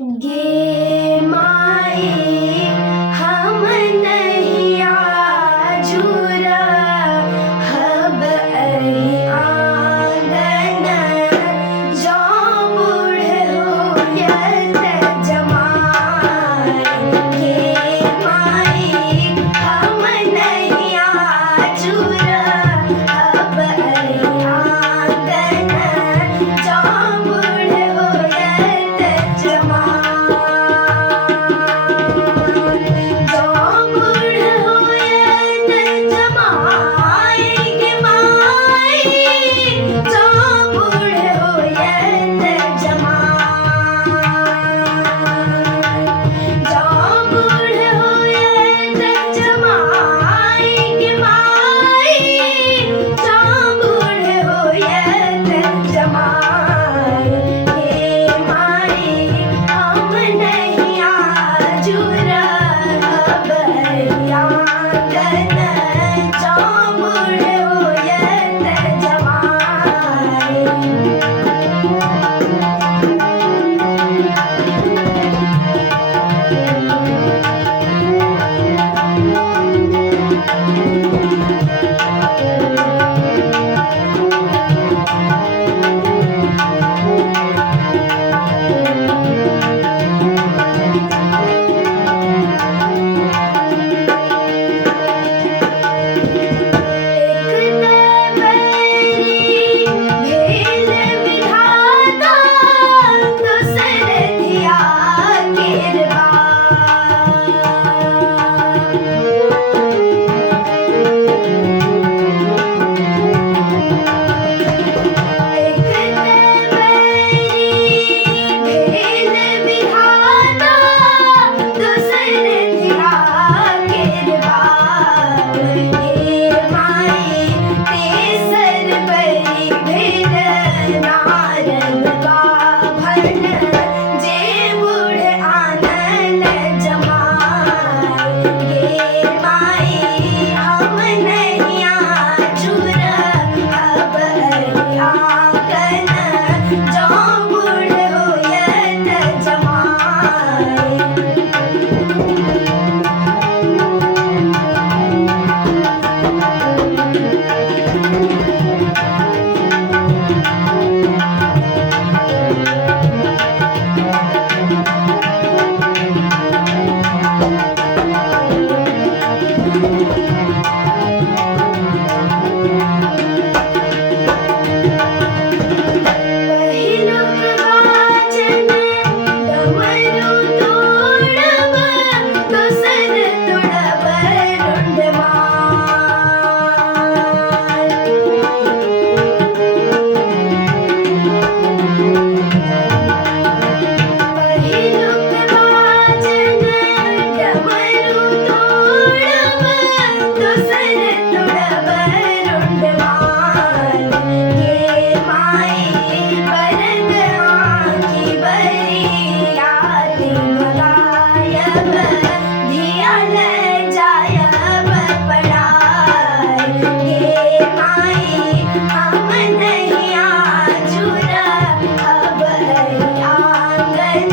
गे माई हम नैया जुरा हब अहि आंगन जौ बूढ़ होयत जमाई। गे माई हम नैया जुरा हब अहि आंगन जौ बूढ़ होयत जमाई। जौ बूढ़ होयत जमाई गे माई जौ बूढ़ होयत जमाई। जौ बूढ़ होयत जमाई गे माई जौ बूढ़ होयत जमाई। हे माई हम नैया जुरा हब अहि आंगन जौ बूढ़ होयत जमाई। एक बैरी भेल विधाता दोसर धिया केरबा। एक बैरी भेल विधाता दोसर धिया केरबा। हे माई तेसर बैरी भेल नारद बाभन जे बूढ़ आनल जमाई। गे माई हम नैया जुरा हब अहि आंगन जौ बूढ़ होयत जमाई। पहिलुक बाजन डमरू तोड़ब दोसर तोड़ब रुंडमाल। पहिलुक बाजन डमरू तोड़ब दोसर तोड़ब रुंडमाल। गे माई बरद आँखि बरियाती भगायब धिया ले जायब पढ़ाई। गे माई हम नैया जुरा हब अहि आंगन